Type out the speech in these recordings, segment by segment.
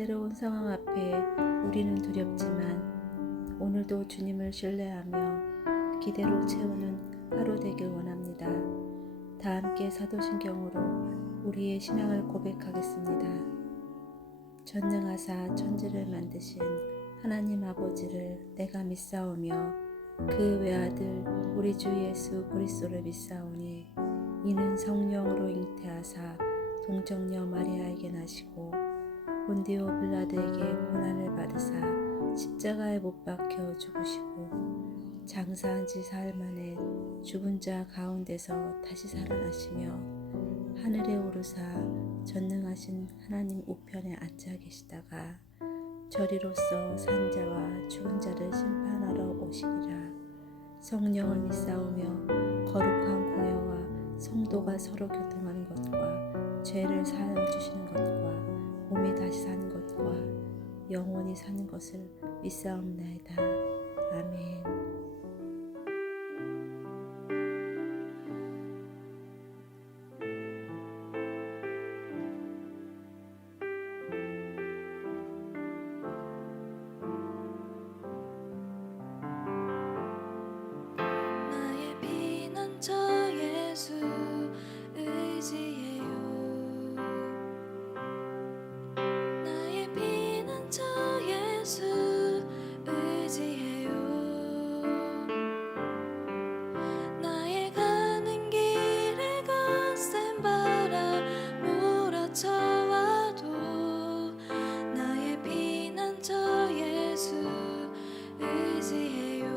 새로운 상황 앞에 우리는 두렵지만 오늘도 주님을 신뢰하며 기대로 채우는 하루 되길 원합니다. 다 함께 사도신경으로 우리의 신앙을 고백하겠습니다. 전능하사 천지를 만드신 하나님 아버지를 내가 믿사오며 그 외아들 우리 주 예수 그리스도를 믿사오니 이는 성령으로 잉태하사 동정녀 마리아에게 나시고 본디오 빌라드에게 고난을 받으사 십자가에 못 박혀 죽으시고 장사한 지 사흘 만에 죽은 자 가운데서 다시 살아나시며 하늘에 오르사 전능하신 하나님 우편에 앉아 계시다가 저리로서 산자와 죽은 자를 심판하러 오시리라. 성령을 믿사오며 거룩한 공회와 성도가 서로 교통하는 것과 죄를 사하여 주시는 것과 몸이 다시 사는 것과 영원히 사는 것을 믿사옵나이다. 아멘. 나의 피난처 예수 의지해요. 나의 피난처 예수 의지해요. 나의 가는 길에 거센 바람 몰아쳐와도 나의 피난처 예수 의지해요.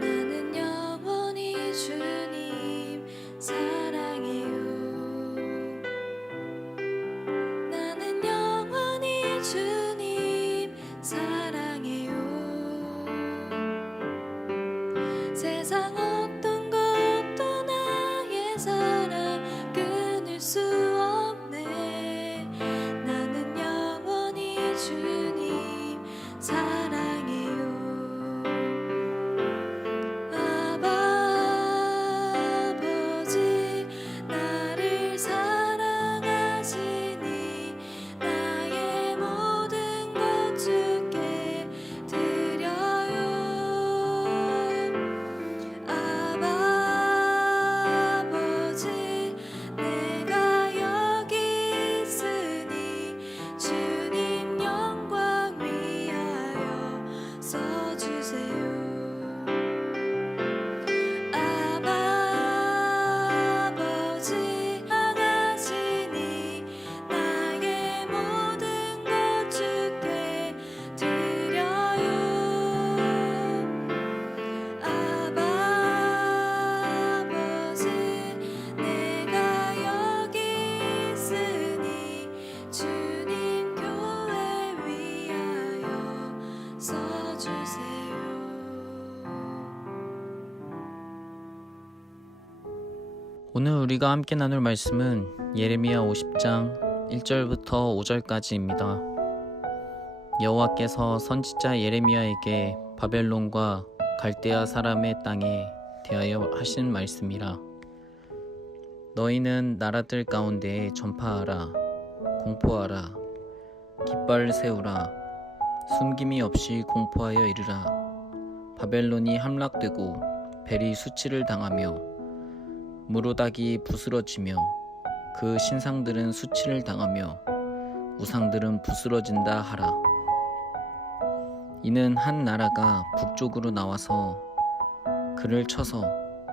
나는 영원히 주님 사랑해요. 나는 영원히 주님 사랑해요. 세상 어떤 것도 나의 사랑 끊을 수 없네. 나는 영원히 주님 사랑해요. 아버지 나를 사랑하시니 나의 모든 것 주께 드려요. 아버지 내가 여기 있으니 주님 영광 위하여 써주세요. 아버지 사랑하시니 나의 모든 것 주께 드려요. 아버지 내가 여기 있으니 주님 교회 위하여 써주세요. 오늘 우리가 함께 나눌 말씀은 예레미야 50장 1절부터 5절까지입니다. 여호와께서 선지자 예레미야에게 바벨론과 갈대아 사람의 땅에 대하여 하신 말씀이라. 너희는 나라들 가운데에 전파하라, 공포하라, 깃발을 세우라, 숨김이 없이 공포하여 이르라. 바벨론이 함락되고 벨이 수치를 당하며 무로닥이 부스러지며 그 신상들은 수치를 당하며 우상들은 부스러진다 하라. 이는 한 나라가 북쪽으로 나와서 그를 쳐서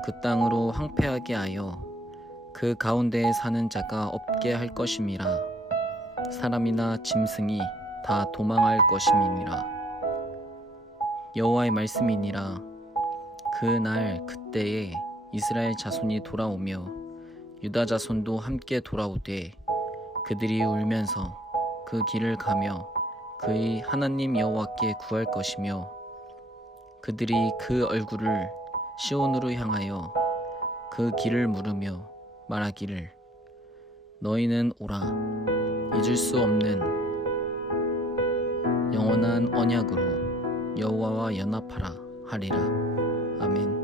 그 땅으로 황폐하게 하여 그 가운데에 사는 자가 없게 할 것임이라. 사람이나 짐승이 다 도망할 것임이니라. 여호와의 말씀이니라. 그 날 그때에 이스라엘 자손이 돌아오며 유다 자손도 함께 돌아오되 그들이 울면서 그 길을 가며 그의 하나님 여호와께 구할 것이며 그들이 그 얼굴을 시온으로 향하여 그 길을 물으며 말하기를 너희는 오라 잊을 수 없는 영원한 언약으로 여호와와 연합하라 하리라. 아멘.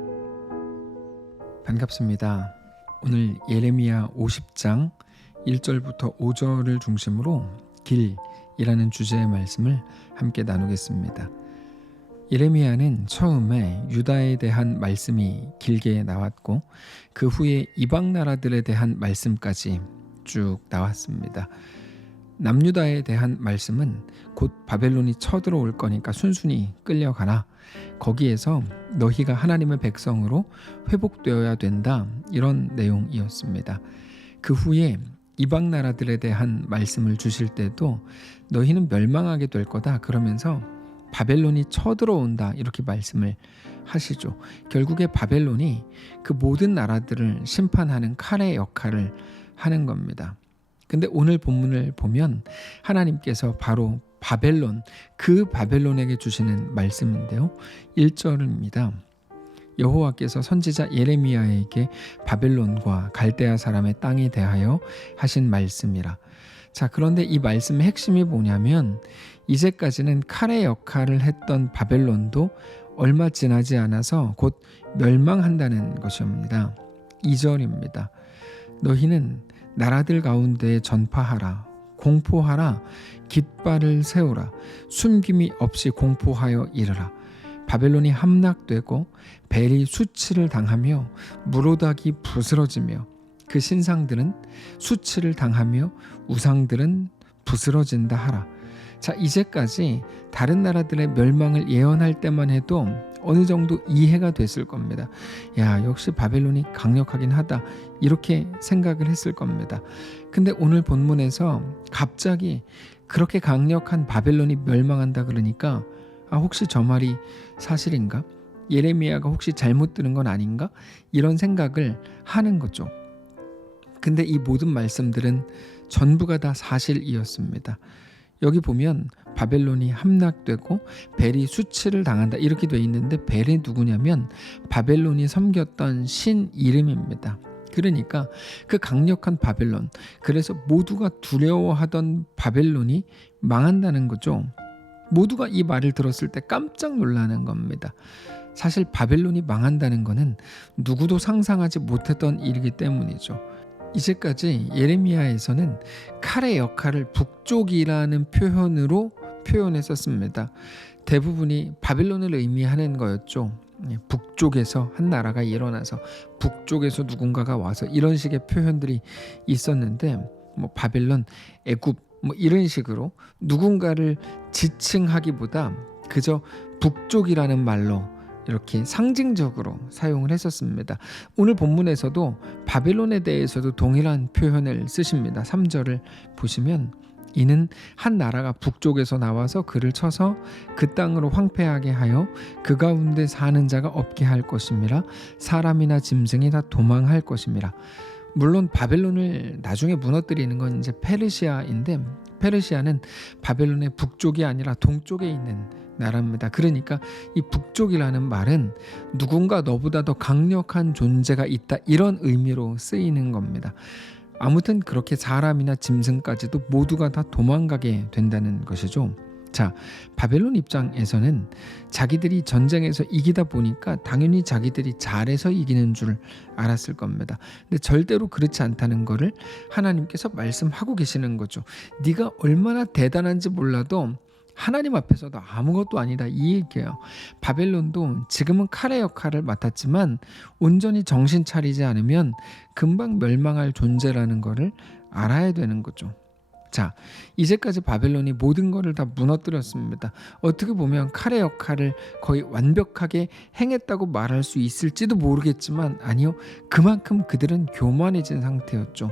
반갑습니다. 오늘 예레미야 50장 1절부터 5절을 중심으로 길이라는 주제의 말씀을 함께 나누겠습니다. 예레미야는 처음에 유다에 대한 말씀이 길게 나왔고 그 후에 이방 나라들에 대한 말씀까지 쭉 나왔습니다. 남유다에 대한 말씀은 곧 바벨론이 쳐들어올 거니까 순순히 끌려가라. 거기에서 너희가 하나님의 백성으로 회복되어야 된다. 이런 내용이었습니다. 그 후에 이방 나라들에 대한 말씀을 주실 때도 너희는 멸망하게 될 거다. 그러면서 바벨론이 쳐들어온다. 이렇게 말씀을 하시죠. 결국에 바벨론이 그 모든 나라들을 심판하는 칼의 역할을 하는 겁니다. 근데 오늘 본문을 보면 하나님께서 바로 바벨론, 그 바벨론에게 주시는 말씀인데요. 1절입니다. 여호와께서 선지자 예레미야에게 바벨론과 갈대아 사람의 땅에 대하여 하신 말씀이라. 자, 그런데 이 말씀의 핵심이 뭐냐면 이제까지는 칼의 역할을 했던 바벨론도 얼마 지나지 않아서 곧 멸망한다는 것입니다. 2절입니다. 너희는 나라들 가운데 전파하라, 공포하라, 깃발을 세우라, 숨김이 없이 공포하여 이르라. 바벨론이 함락되고 벨이 수치를 당하며 무로닥이 부스러지며 그 신상들은 수치를 당하며 우상들은 부스러진다 하라. 자, 이제까지 다른 나라들의 멸망을 예언할 때만 해도 어느 정도 이해가 됐을 겁니다. 야, 역시 바벨론이 강력하긴 하다. 이렇게 생각을 했을 겁니다. 근데 오늘 본문에서 갑자기 그렇게 강력한 바벨론이 멸망한다 그러니까 혹시 저 말이 사실인가? 예레미야가 혹시 잘못 들은 건 아닌가? 이런 생각을 하는 거죠. 근데 이 모든 말씀들은 전부가 다 사실이었습니다. 여기 보면 바벨론이 함락되고 벨이 수치를 당한다 이렇게 돼 있는데 벨이 누구냐면 바벨론이 섬겼던 신 이름입니다. 그러니까 그 강력한 바벨론, 그래서 모두가 두려워하던 바벨론이 망한다는 거죠. 모두가 이 말을 들었을 때 깜짝 놀라는 겁니다. 사실 바벨론이 망한다는 것은 누구도 상상하지 못했던 일이기 때문이죠. 이제까지 예레미야에서는 칼의 역할을 북쪽이라는 표현으로 표현했었습니다. 대부분이 바벨론을 의미하는 거였죠. 북쪽에서 한 나라가 일어나서 북쪽에서 누군가가 와서 이런 식의 표현들이 있었는데 바벨론, 애굽 이런 식으로 누군가를 지칭하기보다 그저 북쪽이라는 말로 이렇게 상징적으로 사용을 했었습니다. 오늘 본문에서도 바벨론에 대해서도 동일한 표현을 쓰십니다. 3절을 보시면 이는 한 나라가 북쪽에서 나와서 그를 쳐서 그 땅으로 황폐하게 하여 그 가운데 사는 자가 없게 할 것임이라. 사람이나 짐승이 다 도망할 것임이라. 물론 바벨론을 나중에 무너뜨리는 건 이제 페르시아인데 페르시아는 바벨론의 북쪽이 아니라 동쪽에 있는 나라입니다. 그러니까 이 북쪽이라는 말은 누군가 너보다 더 강력한 존재가 있다 이런 의미로 쓰이는 겁니다. 아무튼 그렇게 사람이나 짐승까지도 모두가 다 도망가게 된다는 것이죠. 자, 바벨론 입장에서는 자기들이 전쟁에서 이기다 보니까 당연히 자기들이 잘해서 이기는 줄 알았을 겁니다. 근데 절대로 그렇지 않다는 것을 하나님께서 말씀하고 계시는 거죠. 네가 얼마나 대단한지 몰라도 하나님 앞에서도 아무것도 아니다 이 얘기예요. 바벨론도 지금은 칼의 역할을 맡았지만 온전히 정신 차리지 않으면 금방 멸망할 존재라는 것을 알아야 되는 거죠. 자, 이제까지 바벨론이 모든 것을 다 무너뜨렸습니다. 어떻게 보면 칼의 역할을 거의 완벽하게 행했다고 말할 수 있을지도 모르겠지만 아니요, 그만큼 그들은 교만해진 상태였죠.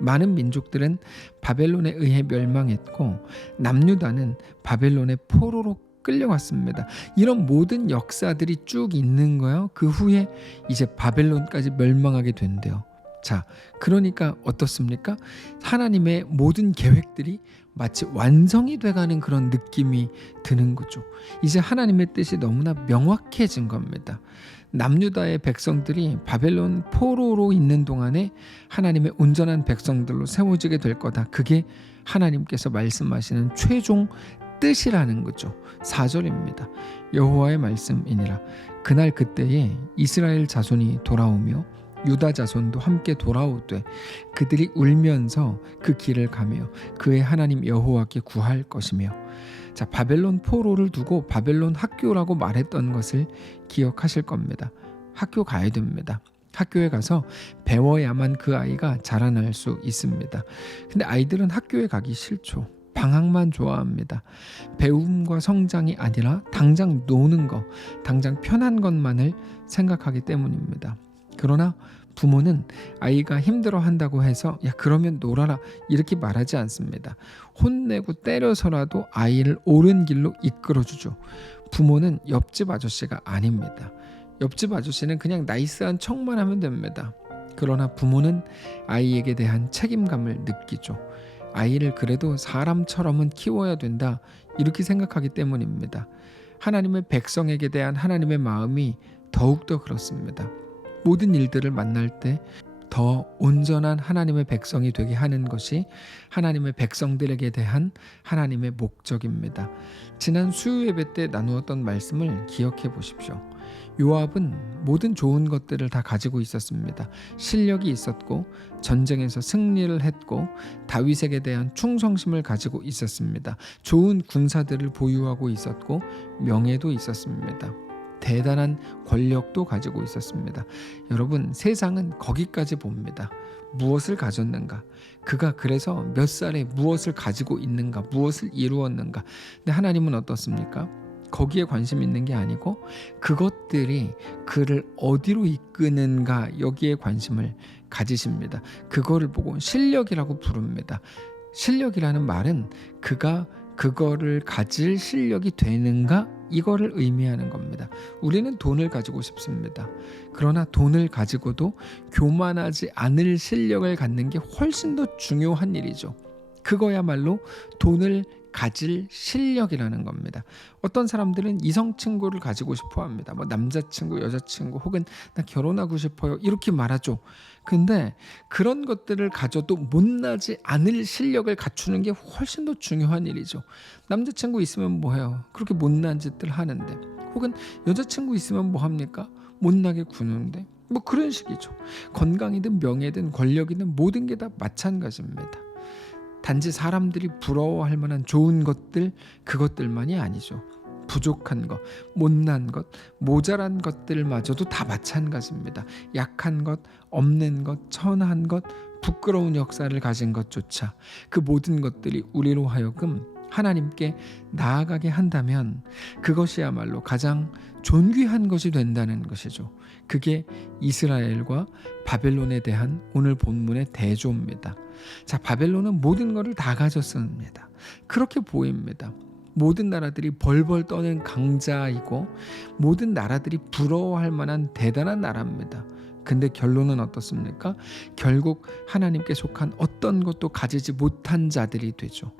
많은 민족들은 바벨론에 의해 멸망했고 남유다는 바벨론의 포로로 끌려갔습니다. 이런 모든 역사들이 쭉 있는 거예요. 그 후에 이제 바벨론까지 멸망하게 된대요. 자, 그러니까 어떻습니까? 하나님의 모든 계획들이 마치 완성이 돼가는 그런 느낌이 드는 거죠. 이제 하나님의 뜻이 너무나 명확해진 겁니다. 남유다의 백성들이 바벨론 포로로 있는 동안에 하나님의 온전한 백성들로 세워지게 될 거다. 그게 하나님께서 말씀하시는 최종 뜻이라는 거죠. 4절입니다. 여호와의 말씀이니라. 그날 그때에 이스라엘 자손이 돌아오며 유다 자손도 함께 돌아오되 그들이 울면서 그 길을 가며 그의 하나님 여호와께 구할 것이며. 자, 바벨론 포로를 두고 바벨론 학교라고 말했던 것을 기억하실 겁니다. 학교 가야 됩니다. 학교에 가서 배워야만 그 아이가 자라날 수 있습니다. 근데 아이들은 학교에 가기 싫죠. 방학만 좋아합니다. 배움과 성장이 아니라 당장 노는 거, 당장 편한 것만을 생각하기 때문입니다. 그러나 부모는 아이가 힘들어 한다고 해서 야 그러면 놀아라 이렇게 말하지 않습니다. 혼내고 때려서라도 아이를 옳은 길로 이끌어주죠. 부모는 옆집 아저씨가 아닙니다. 옆집 아저씨는 그냥 나이스한 척만 하면 됩니다. 그러나 부모는 아이에게 대한 책임감을 느끼죠. 아이를 그래도 사람처럼은 키워야 된다 이렇게 생각하기 때문입니다. 하나님의 백성에게 대한 하나님의 마음이 더욱더 그렇습니다. 모든 일들을 만날 때 더 온전한 하나님의 백성이 되게 하는 것이 하나님의 백성들에게 대한 하나님의 목적입니다. 지난 수요 예배 때 나누었던 말씀을 기억해 보십시오. 요압은 모든 좋은 것들을 다 가지고 있었습니다. 실력이 있었고 전쟁에서 승리를 했고 다윗에게 대한 충성심을 가지고 있었습니다. 좋은 군사들을 보유하고 있었고 명예도 있었습니다. 대단한 권력도 가지고 있었습니다. 여러분, 세상은 거기까지 봅니다. 무엇을 가졌는가? 그가 그래서 몇 살에 무엇을 가지고 있는가? 무엇을 이루었는가? 근데 하나님은 어떻습니까? 거기에 관심 있는 게 아니고 그것들이 그를 어디로 이끄는가 여기에 관심을 가지십니다. 그거를 보고 실력이라고 부릅니다. 실력이라는 말은 그가 그거를 가질 실력이 되는가 이거를 의미하는 겁니다. 우리는 돈을 가지고 싶습니다. 그러나 돈을 가지고도 교만하지 않을 실력을 갖는 게 훨씬 더 중요한 일이죠. 그거야말로 돈을 가질 실력이라는 겁니다. 어떤 사람들은 이성 친구를 가지고 싶어 합니다. 뭐 남자친구, 여자친구 혹은 나 결혼하고 싶어요 이렇게 말하죠. 근데 그런 것들을 가져도 못나지 않을 실력을 갖추는 게 훨씬 더 중요한 일이죠. 남자친구 있으면 뭐해요? 그렇게 못난 짓들 하는데. 혹은 여자친구 있으면 뭐합니까? 못나게 구는데. 뭐 그런 식이죠. 건강이든 명예든 권력이든 모든 게 다 마찬가지입니다. 단지 사람들이 부러워할 만한 좋은 것들, 그것들만이 아니죠. 부족한 것, 못난 것, 모자란 것들마저도 다 마찬가지입니다. 약한 것, 없는 것, 천한 것, 부끄러운 역사를 가진 것조차 그 모든 것들이 우리로 하여금 하나님께 나아가게 한다면 그것이야말로 가장 존귀한 것이 된다는 것이죠. 그게 이스라엘과 바벨론에 대한 오늘 본문의 대조입니다. 자, 바벨론은 모든 것을 다 가졌습니다. 그렇게 보입니다. 모든 나라들이 벌벌 떠는 강자이고 모든 나라들이 부러워할 만한 대단한 나라입니다. 근데 결론은 어떻습니까? 결국 하나님께 속한 어떤 것도 가지지 못한 자들이 되죠.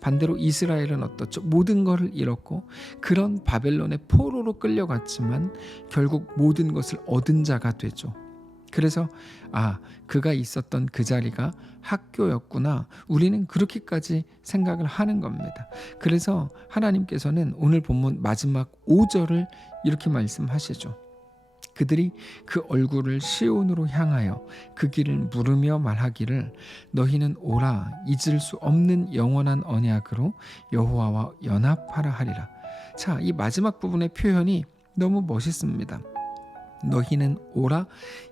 반대로 이스라엘은 어떻죠? 모든 것을 잃었고 그런 바벨론의 포로로 끌려갔지만 결국 모든 것을 얻은 자가 되죠. 그래서 그가 있었던 그 자리가 학교였구나. 우리는 그렇게까지 생각을 하는 겁니다. 그래서 하나님께서는 오늘 본문 마지막 5절을 이렇게 말씀하시죠. 그들이 그 얼굴을 시온으로 향하여 그 길을 물으며 말하기를 너희는 오라 잊을 수 없는 영원한 언약으로 여호와와 연합하라 하리라. 자, 이 마지막 부분의 표현이 너무 멋있습니다. 너희는 오라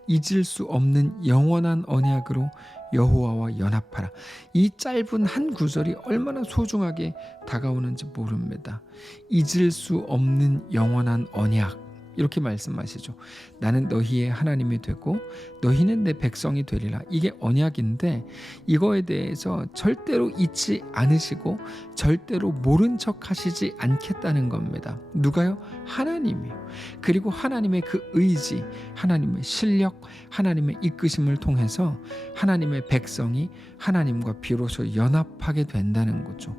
잊을 수 없는 영원한 언약으로 여호와와 연합하라. 이 짧은 한 구절이 얼마나 소중하게 다가오는지 모릅니다. 잊을 수 없는 영원한 언약 이렇게 말씀하시죠. 나는 너희의 하나님이 되고 너희는 내 백성이 되리라. 이게 언약인데 이거에 대해서 절대로 잊지 않으시고 절대로 모른 척 하시지 않겠다는 겁니다. 누가요? 하나님이요. 그리고 하나님의 그 의지, 하나님의 실력, 하나님의 이끄심을 통해서 하나님의 백성이 하나님과 비로소 연합하게 된다는 거죠.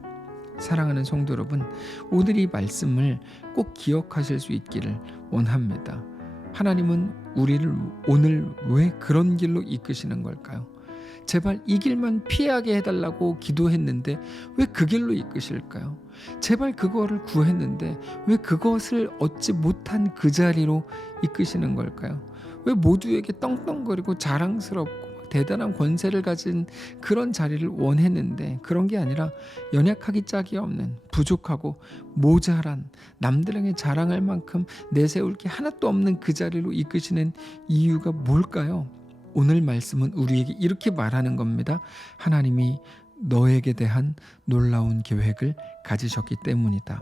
사랑하는 성도 여러분, 오늘 이 말씀을 꼭 기억하실 수 있기를 원합니다. 하나님은 우리를 오늘 왜 그런 길로 이끄시는 걸까요? 제발 이 길만 피하게 해달라고 기도했는데 왜 그 길로 이끄실까요? 제발 그거를 구했는데 왜 그것을 얻지 못한 그 자리로 이끄시는 걸까요? 왜 모두에게 떵떵거리고 자랑스럽고 대단한 권세를 가진 그런 자리를 원했는데 그런 게 아니라 연약하기 짝이 없는 부족하고 모자란 남들에게 자랑할 만큼 내세울 게 하나도 없는 그 자리로 이끄시는 이유가 뭘까요? 오늘 말씀은 우리에게 이렇게 말하는 겁니다. 하나님이 너에게 대한 놀라운 계획을 가지셨기 때문이다.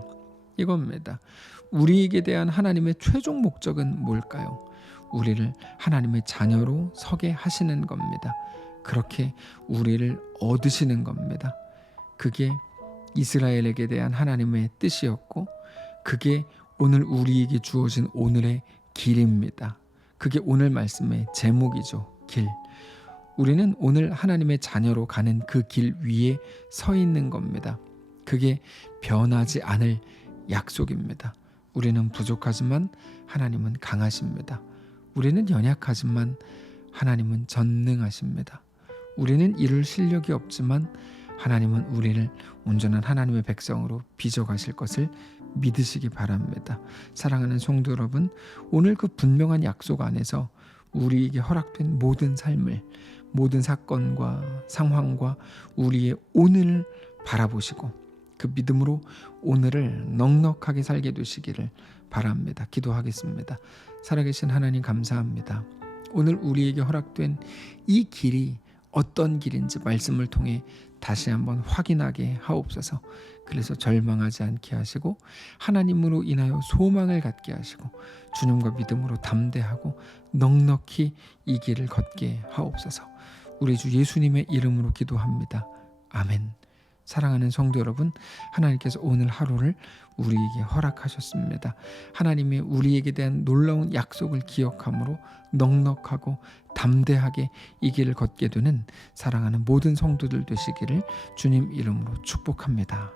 이겁니다. 우리에게 대한 하나님의 최종 목적은 뭘까요? 우리를 하나님의 자녀로 서게 하시는 겁니다. 그렇게 우리를 얻으시는 겁니다. 그게 이스라엘에게 대한 하나님의 뜻이었고 그게 오늘 우리에게 주어진 오늘의 길입니다. 그게 오늘 말씀의 제목이죠. 길. 우리는 오늘 하나님의 자녀로 가는 그 길 위에 서 있는 겁니다. 그게 변하지 않을 약속입니다. 우리는 부족하지만 하나님은 강하십니다. 우리는 연약하지만 하나님은 전능하십니다. 우리는 이룰 실력이 없지만 하나님은 우리를 온전한 하나님의 백성으로 빚어가실 것을 믿으시기 바랍니다. 사랑하는 성도 여러분, 오늘 그 분명한 약속 안에서 우리에게 허락된 모든 삶을, 모든 사건과 상황과 우리의 오늘을 바라보시고 그 믿음으로 오늘을 넉넉하게 살게 되시기를 바랍니다. 기도하겠습니다. 살아계신 하나님 감사합니다. 오늘 우리에게 허락된 이 길이 어떤 길인지 말씀을 통해 다시 한번 확인하게 하옵소서. 그래서 절망하지 않게 하시고 하나님으로 인하여 소망을 갖게 하시고 주님과 믿음으로 담대하고 넉넉히 이 길을 걷게 하옵소서. 우리 주 예수님의 이름으로 기도합니다. 아멘. 사랑하는 성도 여러분, 하나님께서 오늘 하루를 우리에게 허락하셨습니다. 하나님의 우리에게 대한 놀라운 약속을 기억함으로 넉넉하고 담대하게 이 길을 걷게 되는 사랑하는 모든 성도들 되시기를 주님 이름으로 축복합니다.